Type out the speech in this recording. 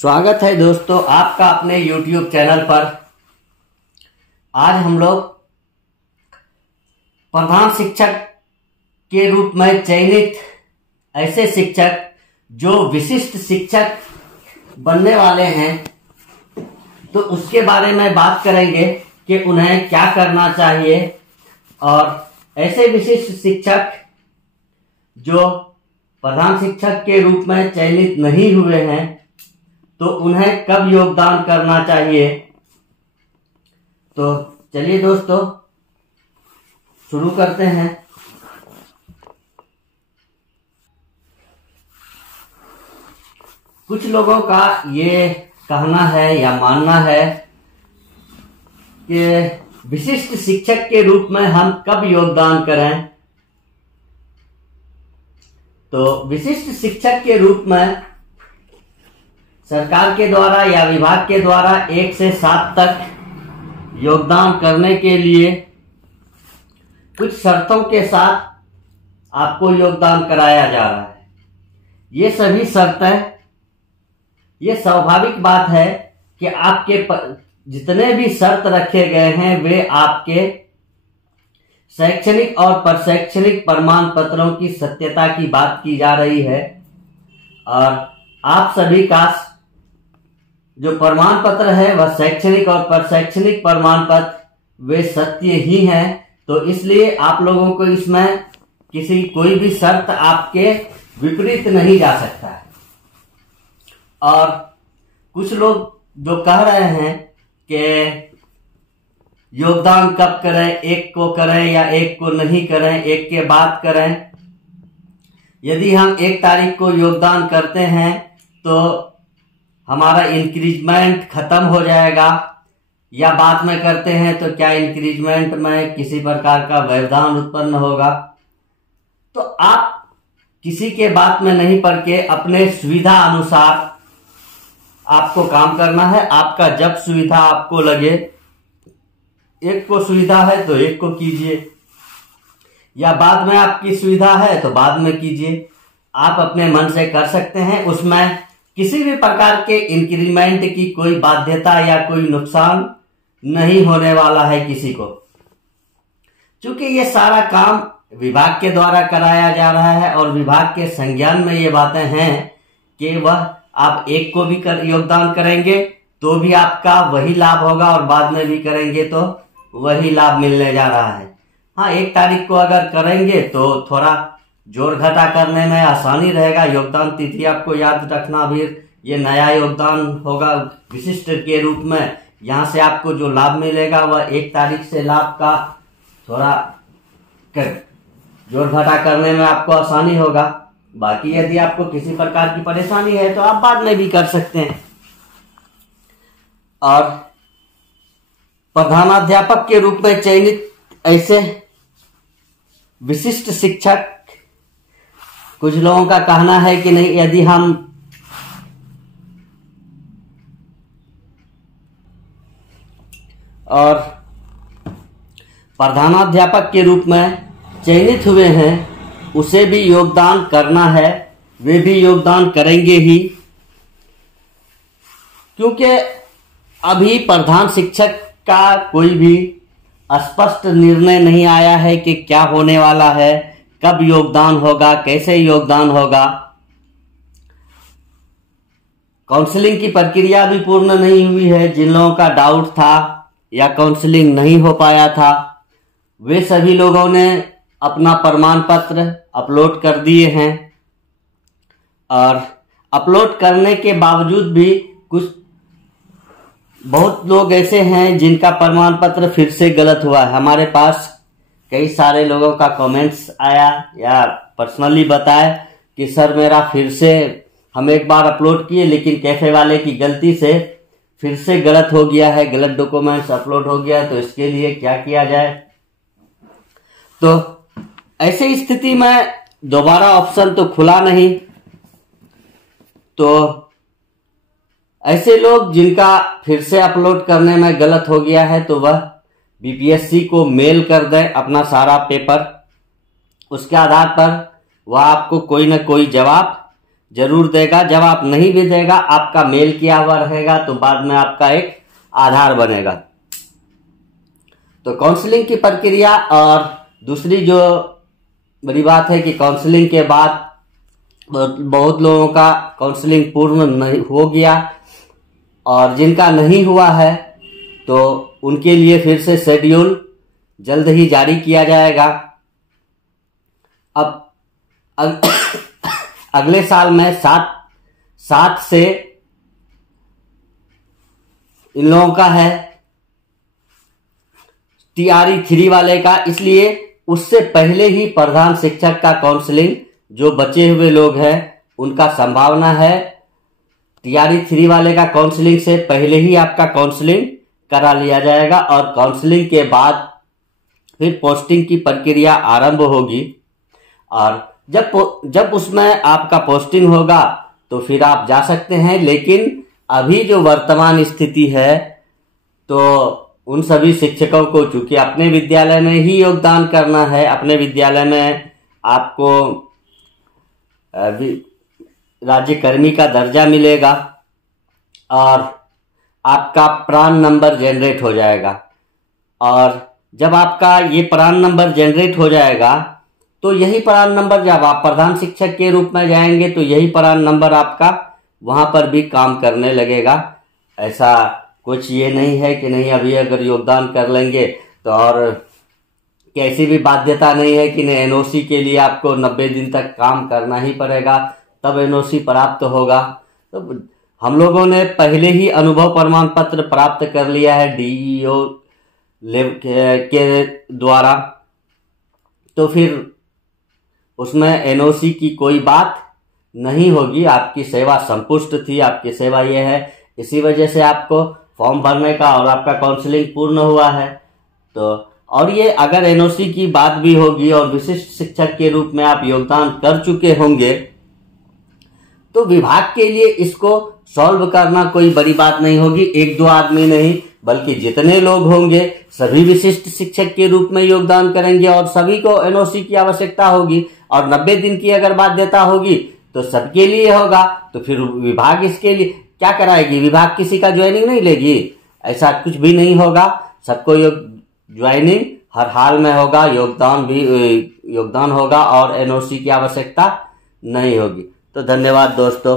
स्वागत है दोस्तों आपका अपने YouTube चैनल पर। आज हम लोग प्रधान शिक्षक के रूप में चयनित ऐसे शिक्षक जो विशिष्ट शिक्षक बनने वाले हैं तो उसके बारे में बात करेंगे कि उन्हें क्या करना चाहिए, और ऐसे विशिष्ट शिक्षक जो प्रधान शिक्षक के रूप में चयनित नहीं हुए हैं तो उन्हें कब योगदान करना चाहिए। तो चलिए दोस्तों शुरू करते हैं। कुछ लोगों का ये कहना है या मानना है कि विशिष्ट शिक्षक के रूप में हम कब योगदान करें। तो विशिष्ट शिक्षक के रूप में सरकार के द्वारा या विभाग के द्वारा 1 से 7 तक योगदान करने के लिए कुछ शर्तों के साथ आपको योगदान कराया जा रहा है। ये सभी शर्तें, ये स्वाभाविक बात है कि आपके जितने भी शर्त रखे गए हैं वे आपके शैक्षणिक और प्रशैक्षणिक प्रमाण पत्रों की सत्यता की बात की जा रही है, और आप सभी का जो प्रमाण पत्र है वह शैक्षणिक और प्रशैक्षणिक प्रमाण पत्र वे सत्य ही हैं। तो इसलिए आप लोगों को इसमें कोई भी शर्त आपके विपरीत नहीं जा सकता है। और कुछ लोग जो कह रहे हैं कि योगदान कब करें, एक को करें या एक को नहीं करें, एक के बाद करें। यदि हम 1 तारीख को योगदान करते हैं तो हमारा इंक्रीजमेंट खत्म हो जाएगा, या बाद में करते हैं तो क्या इंक्रीजमेंट में किसी प्रकार का व्यवधान उत्पन्न होगा। तो आप किसी के बात में नहीं पड़ के अपने सुविधा अनुसार आपको काम करना है। आपका जब सुविधा आपको लगे, एक को सुविधा है तो एक को कीजिए, या बाद में आपकी सुविधा है तो बाद में कीजिए। आप अपने मन से कर सकते हैं, उसमें किसी भी प्रकार के इंक्रीमेंट की कोई बाध्यता या कोई नुकसान नहीं होने वाला है किसी को, क्योंकि ये सारा काम विभाग के द्वारा कराया जा रहा है और विभाग के संज्ञान में ये बातें हैं कि वह आप एक को भी योगदान करेंगे तो भी आपका वही लाभ होगा और बाद में भी करेंगे तो वही लाभ मिलने जा रहा है। हाँ, 1 तारीख को अगर करेंगे तो थोड़ा जोड़ घटा करने में आसानी रहेगा। योगदान तिथि आपको याद रखना, भी ये नया योगदान होगा विशिष्ट के रूप में। यहाँ से आपको जो लाभ मिलेगा वह 1 तारीख से लाभ का थोड़ा जोड़ घटा करने में आपको आसानी होगा। बाकी यदि आपको किसी प्रकार की परेशानी है तो आप बाद में भी कर सकते हैं। और प्रधानाध्यापक के रूप में चयनित ऐसे विशिष्ट शिक्षक, कुछ लोगों का कहना है कि नहीं, यदि हम और प्रधानाध्यापक के रूप में चयनित हुए हैं उसे भी योगदान करना है, वे भी योगदान करेंगे ही, क्योंकि अभी प्रधान शिक्षक का कोई भी स्पष्ट निर्णय नहीं आया है कि क्या होने वाला है, कब योगदान होगा, कैसे योगदान होगा। काउंसलिंग की प्रक्रिया भी पूर्ण नहीं हुई है। जिन लोगों का डाउट था या काउंसलिंग नहीं हो पाया था वे सभी लोगों ने अपना प्रमाण पत्र अपलोड कर दिए हैं, और अपलोड करने के बावजूद भी बहुत लोग ऐसे हैं जिनका प्रमाण पत्र फिर से गलत हुआ है। हमारे पास कई सारे लोगों का कमेंट्स आया या पर्सनली बताया कि सर मेरा फिर से, हम एक बार अपलोड किए लेकिन कैफे वाले की गलती से फिर से गलत हो गया है, गलत डॉक्यूमेंट्स अपलोड हो गया, तो इसके लिए क्या किया जाए। तो ऐसी स्थिति में दोबारा ऑप्शन तो खुला नहीं, तो ऐसे लोग जिनका फिर से अपलोड करने में गलत हो गया है तो वह बीपीएससी को मेल कर दें अपना सारा पेपर। उसके आधार पर वह आपको कोई न कोई जवाब जरूर देगा। जब आप नहीं भी देगा, आपका मेल किया हुआ रहेगा तो बाद में आपका एक आधार बनेगा। तो काउंसलिंग की प्रक्रिया, और दूसरी जो बड़ी बात है कि काउंसलिंग के बाद बहुत लोगों का काउंसलिंग पूर्ण नहीं हो गया, और जिनका नहीं हुआ है तो उनके लिए फिर से शेड्यूल जल्द ही जारी किया जाएगा। अब अगले साल में 7 से इन लोगों का है TRE 3 वाले का, इसलिए उससे पहले ही प्रधान शिक्षक का काउंसलिंग जो बचे हुए लोग हैं उनका संभावना है। TRE 3 वाले का काउंसलिंग से पहले ही आपका काउंसलिंग करा लिया जाएगा, और काउंसलिंग के बाद फिर पोस्टिंग की प्रक्रिया आरंभ होगी। और जब उसमें आपका पोस्टिंग होगा तो फिर आप जा सकते हैं। लेकिन अभी जो वर्तमान स्थिति है, तो उन सभी शिक्षकों को चूंकि अपने विद्यालय में ही योगदान करना है, अपने विद्यालय में आपको राज्यकर्मी का दर्जा मिलेगा और आपका प्रान नंबर जनरेट हो जाएगा। और जब आपका ये प्रान नंबर जनरेट हो जाएगा तो यही प्रान नंबर, जब आप प्रधान शिक्षक के रूप में जाएंगे तो यही प्रान नंबर आपका वहां पर भी काम करने लगेगा। ऐसा कुछ ये नहीं है कि नहीं अभी अगर योगदान कर लेंगे तो, और कैसी भी बाध्यता नहीं है कि नहीं NOC के लिए आपको 90 दिन तक काम करना ही पड़ेगा तब NOC प्राप्त होगा। तो हम लोगों ने पहले ही अनुभव प्रमाण पत्र प्राप्त कर लिया है DEO के द्वारा, तो फिर उसमें NOC की कोई बात नहीं होगी। आपकी सेवा संपुष्ट थी, आपकी सेवा यह है, इसी वजह से आपको फॉर्म भरने का और आपका काउंसलिंग पूर्ण हुआ है। तो और ये अगर NOC की बात भी होगी और विशिष्ट शिक्षक के रूप में आप योगदान कर चुके होंगे तो विभाग के लिए इसको सॉल्व करना कोई बड़ी बात नहीं होगी। 1-2 आदमी नहीं बल्कि जितने लोग होंगे सभी विशिष्ट शिक्षक के रूप में योगदान करेंगे और सभी को NOC की आवश्यकता होगी, और 90 दिन की अगर बाध्यता होगी तो सबके लिए होगा। तो फिर विभाग इसके लिए क्या कराएगी? विभाग किसी का ज्वाइनिंग नहीं लेगी, ऐसा कुछ भी नहीं होगा। सबको ज्वाइनिंग हर हाल में होगा, योगदान होगा और NOC की आवश्यकता नहीं होगी। तो धन्यवाद दोस्तों।